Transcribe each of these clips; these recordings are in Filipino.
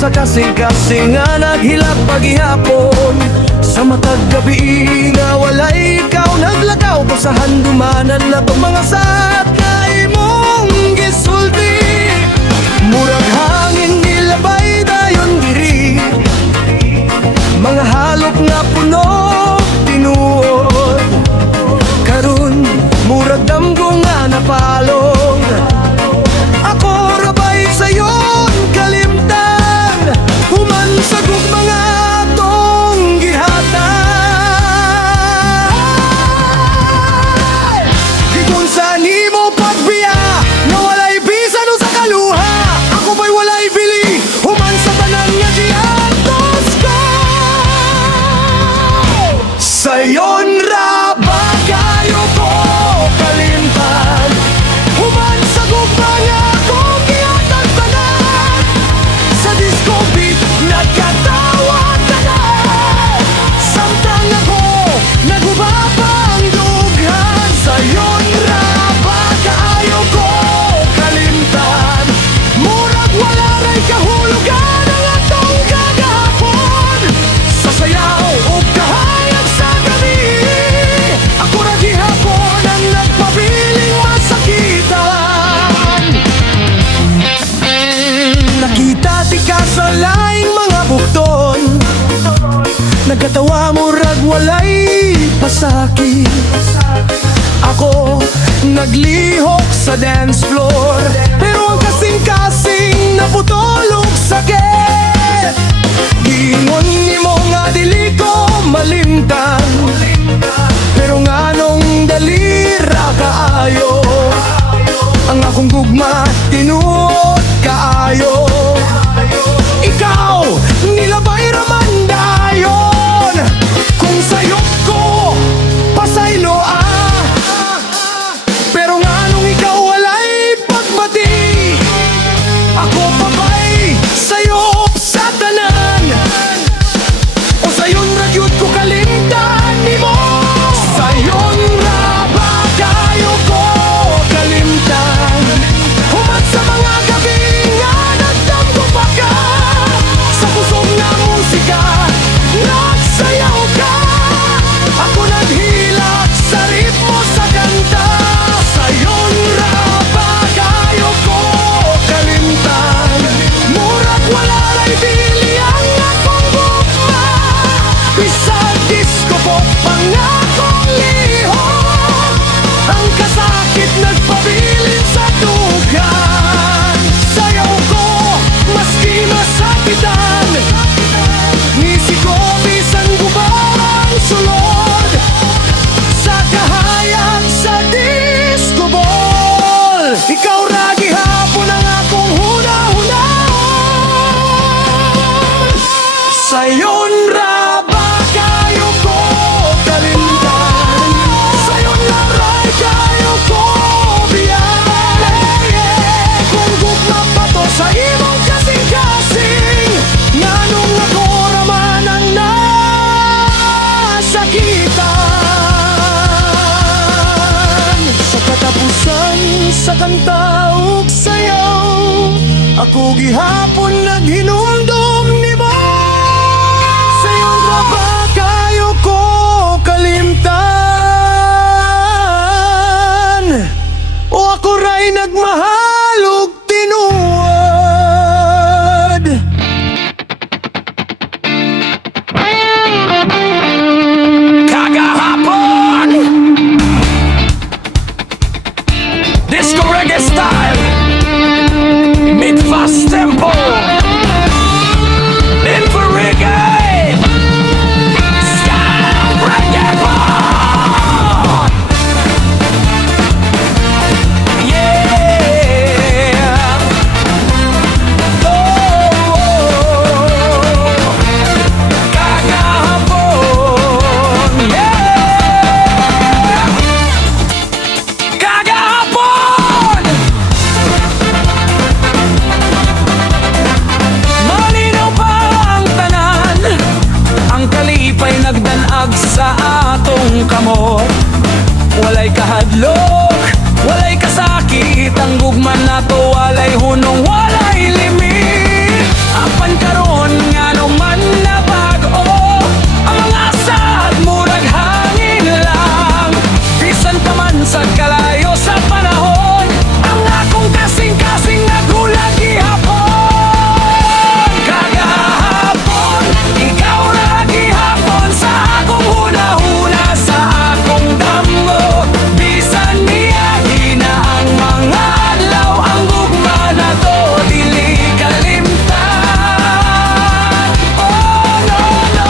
sa kasing-kasing nga naghilak paghihapon. Sa matag gabi nga walay ikaw naglakaw ko sa handumanan na tong mga saat nga imong gisulti. Murag hangin nilabay dayon diri, mga halok nga puno tinuod. Karun murag damgo nga napalong, ako rabay sayon kalimtan. Human sa mga tong gihatay, gikunsa nimo pagbiya na walay bisan o sa kaluha. Ako ba'y walay bili human sa tanan nga giatos ko. Sayon ra ba kayo ko kalimtan, human sa gugma nga akong gihatag tanan. Sa disco beat nagkatawa tanan, samtang ako nagubabang dughan. Sayon ra ba kayo ko kalimtan, murag wala ray kahulugan ang atong kagahapon. Sa sayaw o kahayag sa gabi, ako ra gihapon ang nagpabiling masakitan. Nakita ti ka sa laing mga bukton, nagkatawa mo rag walay pasaki. Ako naglihok sa dance floor, pero ang kasing-kasing naputulog sakit. Gingon nimo nga dili ko malimtan, pero nga nung dalira kaayo, ang akong gugma tinuod kaayo. Ikaw nilabay raman dayon, kung sayop ko pasaylo pero nga nung ikaw walay pagbati, ako pabay sayop sa tanan. O sayon ra gyud ko kalimtan nimo, sayon ra ba kayo ko kalimtan, human sa mga gabi nga nagdamgo pa ka. Sa pusong nga musika nagsayaw ka, ako naghilak sa ritmo sa kanta. Sayon ra ba kayo ko kalimtan, murag wala ray bili ang akong gugma. Bisag disco pop ang akong lihok, ang kasakit nagpabilin sa dugan. Sayaw ko maski masakitan, ngisi ko bisan gubang sulod. Sa kahayag sa disco ball, ikaw ra gihapon ang akong hunahunahon. Sayon ra ba kayo ko kalimtan, sayon ra ray kayo ko biyan. Kung gugma pa to sa imong kasing-kasing, nga nung ako raman ang nasakitan. Sa katapusan sa kanta ug sayaw, ako gihapon naghinumdum nimo. Sayon ra ba kayo ko kalimtan, o ako ray nagmahal ug tinuod. Kagahapon disco reggae style, mid fast tempo, in for reggae, style reggae pop. Yeah. Oh, kagahapon. Yeah. Kagahapon. Malinaw pa ang tanan, ang kalipay nagdanag sa atong kamot. Walay kahadlok, walay kasakit, ang gugman nato walay hunong, walay limit. Apan karon ngano man na bag-o, ang mga asad murag hangin lang. Bisan pa man sa kalayo sa panahon, ang akong kasing-kasing nagulat gihapon. Kagahapon, ikaw ra gihapon sa akong hunahuna, sa akong damgo. Bisan miyahi na ang mga adlaw, ang gugma na to dili kalimtan. Oh no no.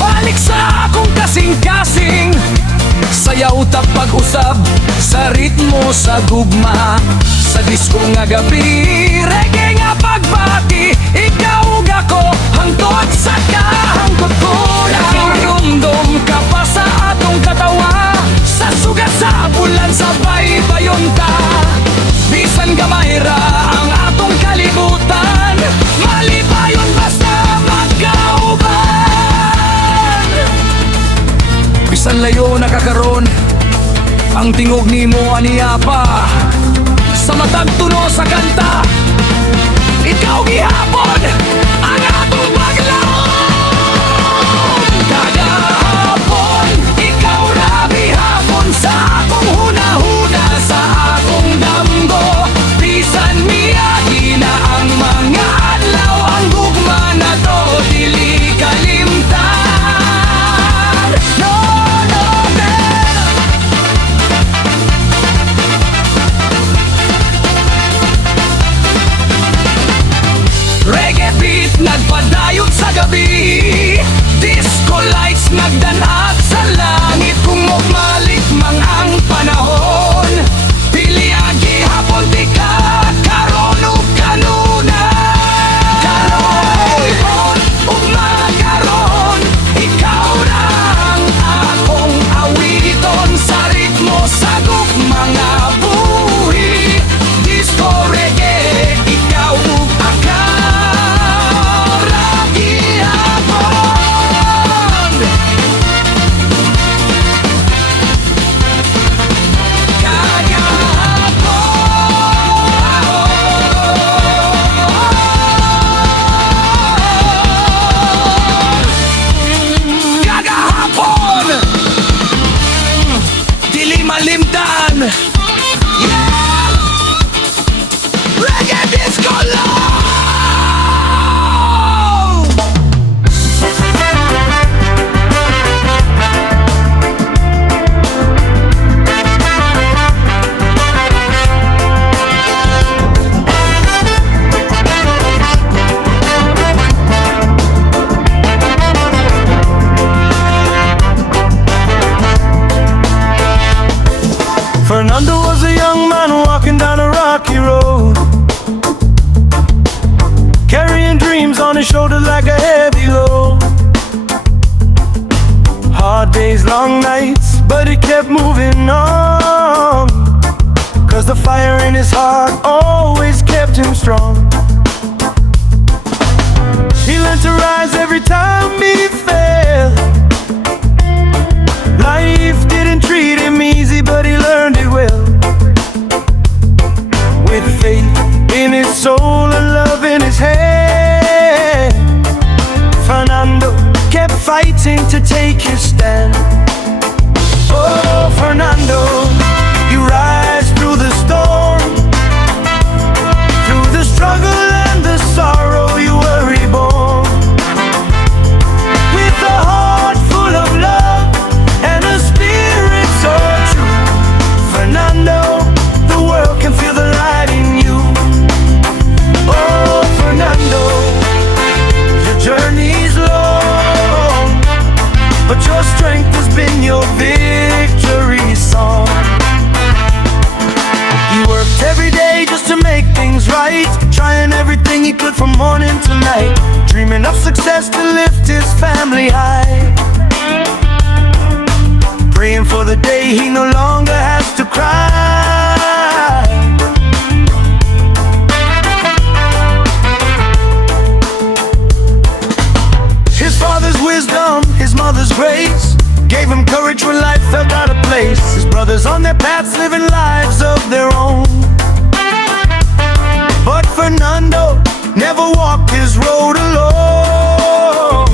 Balik sa akong kasing-kasing, sayaw ta pag-usab sa ritmo sa gugma. Sa disko nga gabi, reggae nga pagbati, ikaw ug ako hangtod sa kahangkot ko. Nagdumdum ka pa sa atong katawa, sa sugat sa bulan sa baybayon ta. Bisan gamay ra ang atong kalibutan, malipayon basta magkauban. Bisan layo nakakaron, ang tingog nimo aniya pa sa matag tuno sa kanta. Ikaw gihapon ang atong paglaom. Kagahapon, ikaw ra gihapon sa akong hunahuna, sa akong damgo. Bisan miyahi na ang mga adlaw, ang gugma na to dili kalimtan. No, no, no. Reggae beat nagpadayog sa gabi, disco lights nagdanat sa langit. Kung malikmang ang panahon, pili ang gihapon di ka karon ug kanuna. Karon ug magaron, ikaw na ang akong awiton, sa ritmo sa gugma nga buhi. Disco reggae, ikaw ug ako ra gihapon. Kagahapon, dili malimtan. Yeah! Reggae disco love! Fernando was a young man walking down a rocky road, carrying dreams on his shoulder like a heavy load. Hard days, long nights, but he kept moving on, 'cause the fire in his heart always kept him strong. He learned to rise every time he fell. Life didn't treat him easy, but he learned it well. With faith in his soul and love in his hand, Fernando kept fighting to take his stand. Oh, Fernando, you rise through the storm, through the struggle and the sorrow, you were reborn. With a heart full of love and a spirit so true, Fernando, the world can feel the light in you. Oh, Fernando, your journey's long, but your strength has been your victory song. He worked every day just to make things right, trying everything he could from morning to night, dreaming of success to lift his family high, praying for the day he no longer has to cry. His father's wisdom, his mother's grace, gave him courage when life felt out of place. His brother others on their paths, living lives of their own. But Fernando never walked his road alone.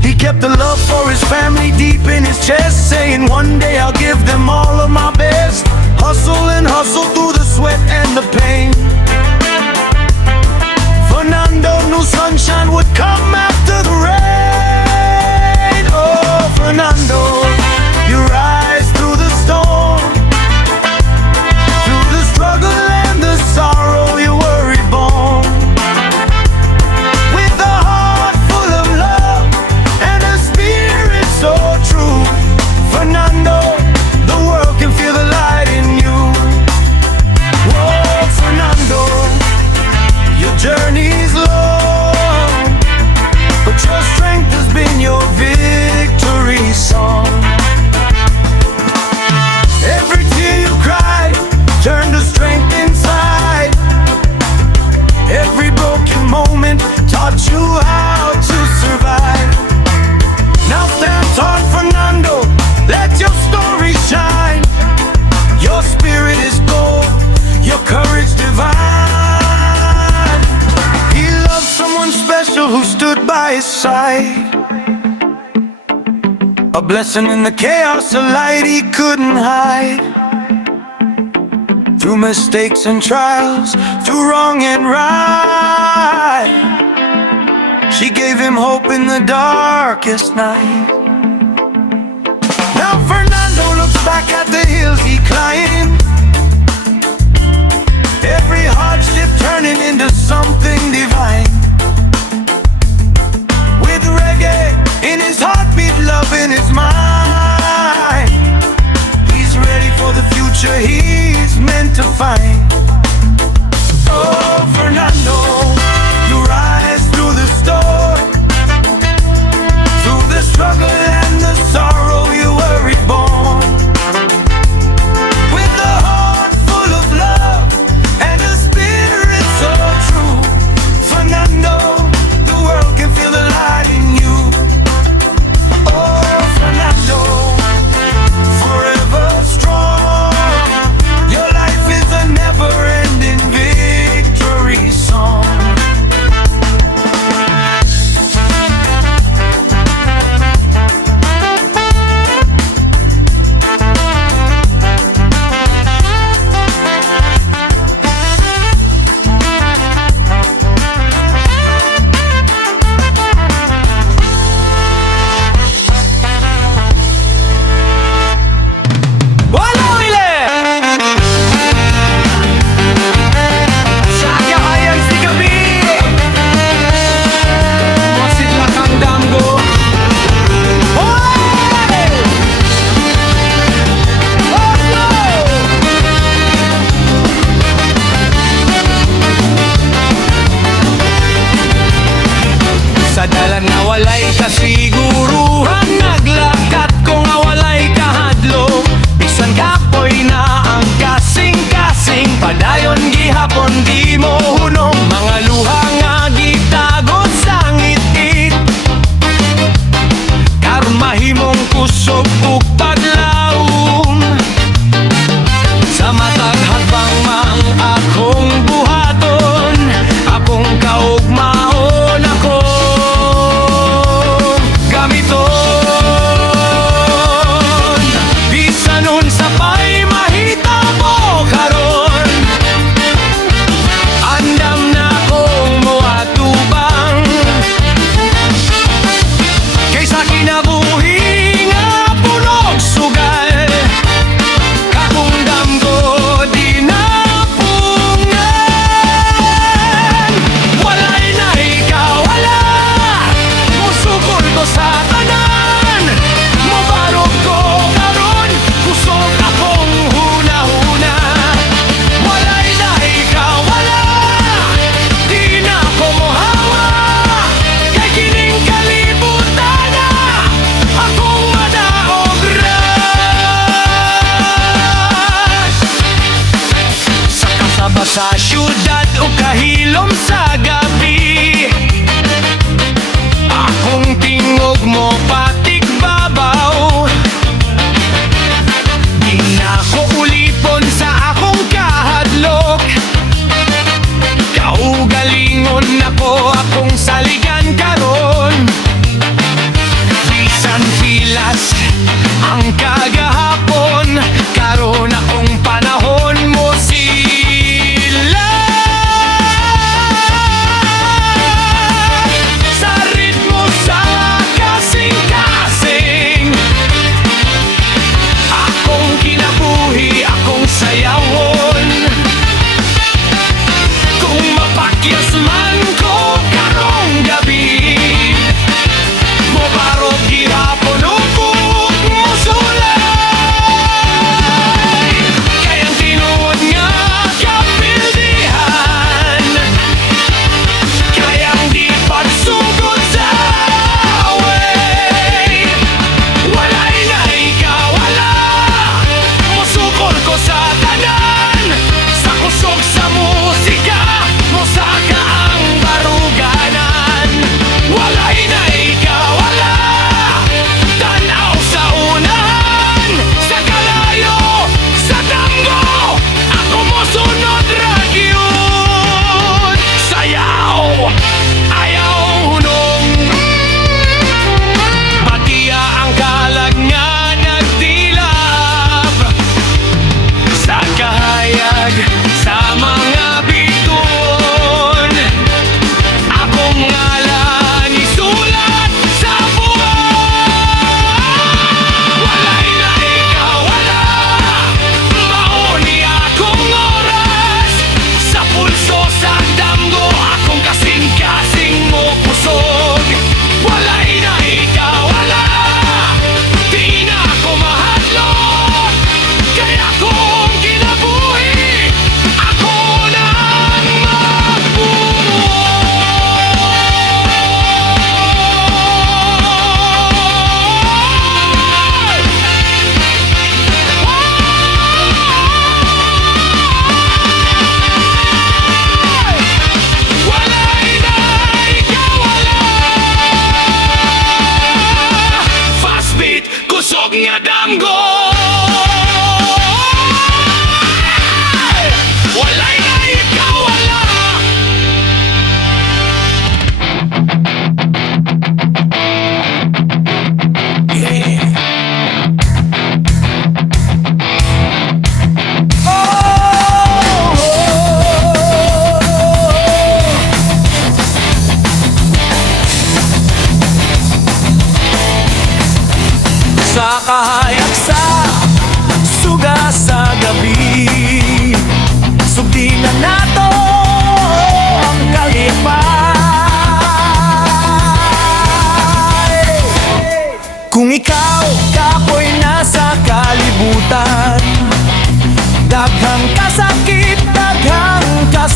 He kept the love for his family deep in his chest, saying one day I'll give them all of my best. Hustle and hustle through the sweat and the pain. Fernando knew sunshine would come after the rain. Oh, Fernando, you rise through the storm. Through the struggle and the sorrow, you were reborn. With a heart full of love and a spirit so true. Fernando, the world can feel the light in you. Whoa, Fernando, your journey's long, but your strength has been your victory song. Every tear you cried turned to strength inside. Every broken moment taught you how to survive. Now stand tall, Fernando, let your story shine. Your spirit is gold, your courage divine. He loved someone special who stood by his side. A blessing in the chaos, a light he couldn't hide. Through mistakes and trials, through wrong and right, she gave him hope in the darkest night. Now Fernando looks back at the hills he climbed. Every hardship turning into something divine. With reggae in his heartbeat, love in his mind, he's ready for the future he's meant to find. Oh, Fernando, you rise through the storm. Through the struggle and the sorrow, you were reborn. With a heart full of love and a spirit so true. Fernando, the world can feel the light in you. Oh, Fernando, forever strong. Your life is a never-ending victory song. Wala wile! Sakya kayang si gabi, masit lakang damgo. Hoy! Oh, no! Sa dalan nga walay kasiguruhan, naglakat ko nga walay kahadlok. Bisan kapoy na ang kasing-kasing, padayon gihapon di mo hunong. Mga luha nga gitagot sa ngit-ngit, karon mahimong kusog ug paglaom. Sa matag habang mang akong buhaton, akong kaugmaon ako gamiton. Bisan unsa pa'y mahita mo karon, andam na akong moatubang. Kaysa kinabuhi nga punog sugal, kakong damgo di napungan. Walay na ikaw, wala, musukol ko sa tanan. Mubarog ko karon, kusog akong huna-huna. Walay na ikaw, wala, di na ko mohawa. Kay kining kalibutan na akong madaog ras. Sa kasaba sa syudad o kahilom sa gabi, akong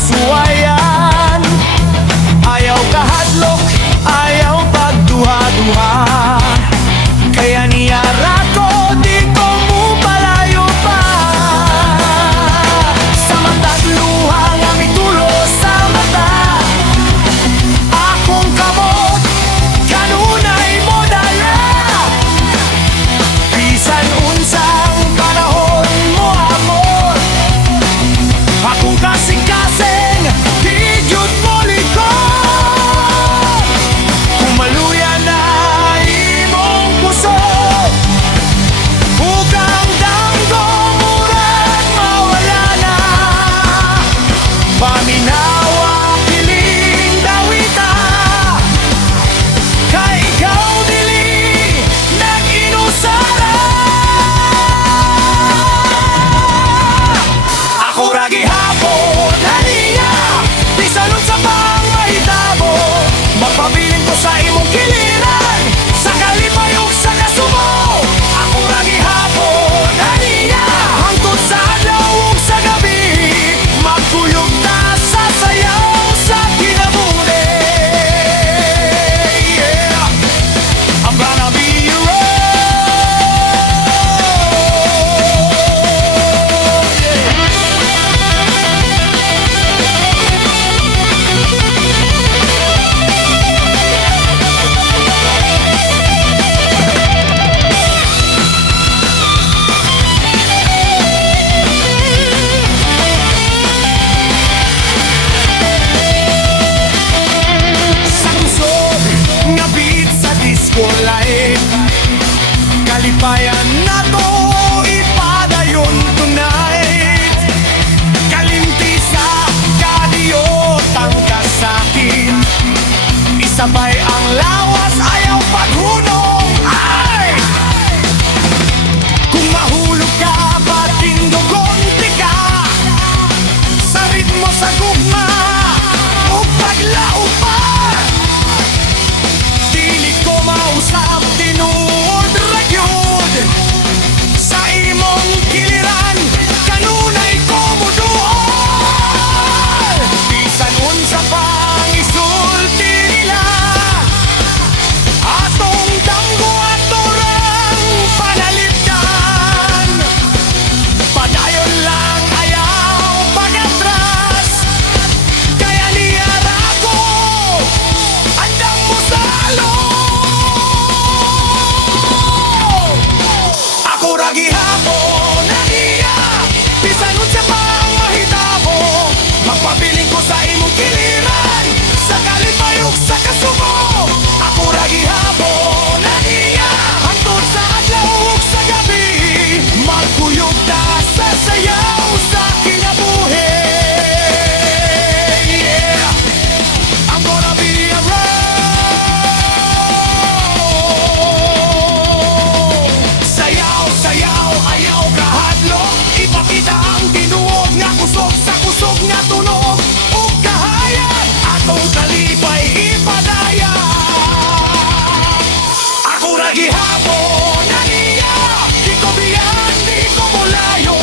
suwayan. Ayaw kahadlok, ayaw pagduha-duha. Kaya niyara ko, di ko mo palayo pa. Sa mata't luha nga mitulo sa mata. Akong kamot, kanunay mo dala. Bisan unsang panahon mo amor. Akong kasing-kasing, di jud mo likod. Kumaluya na imong puso. Bukang danggo murag mawala na. Paminawa kiling dawita. Kay ikaw dili nag-inusara. Ako ra gihapon aniya, di salud sa pangmahitabo. Magpabilin ko sa imong kiliran, sa kalipayog sa kasumo. Ako ra gihapon aniya, hangtod sa adlaw ug sa gabi. Magkuyog na sa sayaw sa kinabuhi. Yeah, I'm gonna be your own. Sa kusog nga beat sa disco light, kalipayan na to ipadayon tonight. Kalimti sa kadiyot ang kasakit, isabay ang lawas ayaw paghunong. Ay! Kung mahulog ka, patindugonti ka. Sa ritmo sa gugma, o paglaog pa. Dili ko mausap, tinuod ragyod. Sa imong kiliran, kanunay ko muduol. Bisan unsa pang isulti nila, atong danggo at turang panalipdan. Padayon lang ayaw pagatras. Kaya niyara ko, andam mo salo. Ako ra gihapon aniya, bisan unsa pang mahitabo. Magpabiling ko sa imong kiliran, sa kalipayog sa kasumo. Ako ra gihapon aniya, hangtod sa adlaw ug sa gabi. Magkuyog ta sa sayaw sa kinabuhi. Yeah, I'm gonna be around. Sayaw, sayaw, ayaw kahadlok. Ipakita ang tinuod nga kusog sa kusog nga tunog. Ug kahayag, atong kalipay ipadaya. Ako ra gihapon aniya, di ko biyan, di ko mulayo.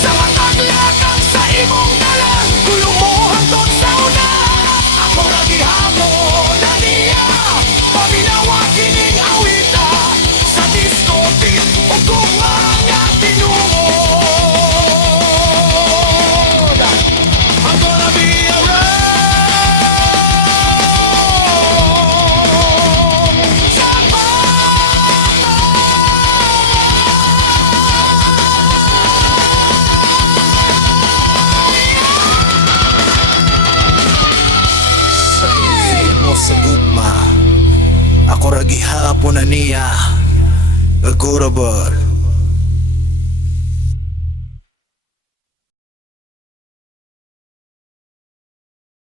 Sa matag lakang sa imong dalan, kulo mo hangtod sa una. Ako ra gihapon aniya, paminawa kining awita. Sa disco beat, ug gugma nga tinuod. I'm gonna be around. Sa ritmo sa gugma, ako ra gihapon aniya, agurabol.